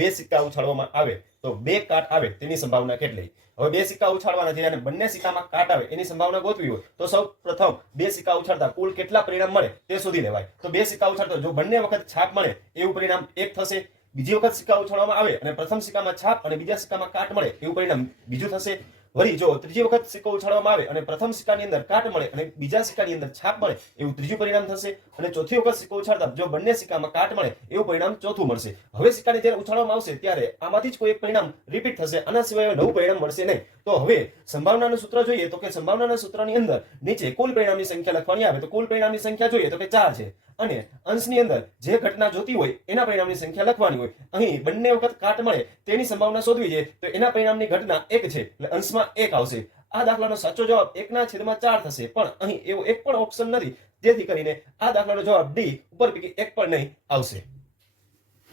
બે સિક્કા ઉછાળવામાં આવે તો બે કાટ આવે તેની સંભાવના કેટલી? હવે બે સિક્કા ઉછાળવાના છે અને બંને સિક્કામાં કાટ આવે એની સંભાવના ગોતવી હોય તો સૌ પ્રથમ બે સિક્કા ઉછાળતા કુલ કેટલા પરિણામ મળે તે શોધી લેવાય. તો બે સિક્કા ઉછાળતા જો બંને વખત છાપ મળે એવું પરિણામ 1 થશે. બીજી વખત સિક્કા ઉછાળવામાં આવે અને પ્રથમ સિક્કામાં છાપ અને બીજા સિક્કામાં કાટ મળે એવું પરિણામ બીજું થશે. વળી જો ત્રીજી વખત સિક્કો ઉછાળવામાં આવે અને પ્રથમ સિક્કાની અંદર કાટ મળે અને બીજા સિક્કાની અંદર છાપ મળે એવું ત્રીજું પરિણામ થશે. અને ચોથી વખત સિક્કો ઉછાળતા જો બંને સિક્કામાં કાટ મળે એવું પરિણામ ચોથું મળશે. હવે સિક્કાને જ્યારે ઉછાળવામાં આવશે ત્યારે આમાંથી જ કોઈ એક પરિણામ રિપીટ થશે. આના સિવાય નવું પરિણામ મળશે નહીં. તો હવે સંભાવનાનું સૂત્ર જોઈએ તો કે સંભાવનાના સૂત્રની અંદર નીચે કુલ પરિણામની સંખ્યા લખવાની આવે તો કુલ પરિણામની સંખ્યા જોઈએ તો કે 4 છે અને અંશની અંદર જે ઘટના જોતી હોય એના પરિણામની સંખ્યા લખવાની હોય. અહીં બંને વખત કાટ મળે તેની સંભાવના શોધવી છે તો એના પરિણામની ઘટના 1 છે એટલે અંશમાં 1 આવશે. આ દાખલાનો સાચો જવાબ 1/4 થશે પણ અહીં એવો એક પણ ઓપ્શન નથી જેથી કરીને આ દાખલાનો જવાબ ડી ઉપર પૈકી એક પણ નહીં આવશે.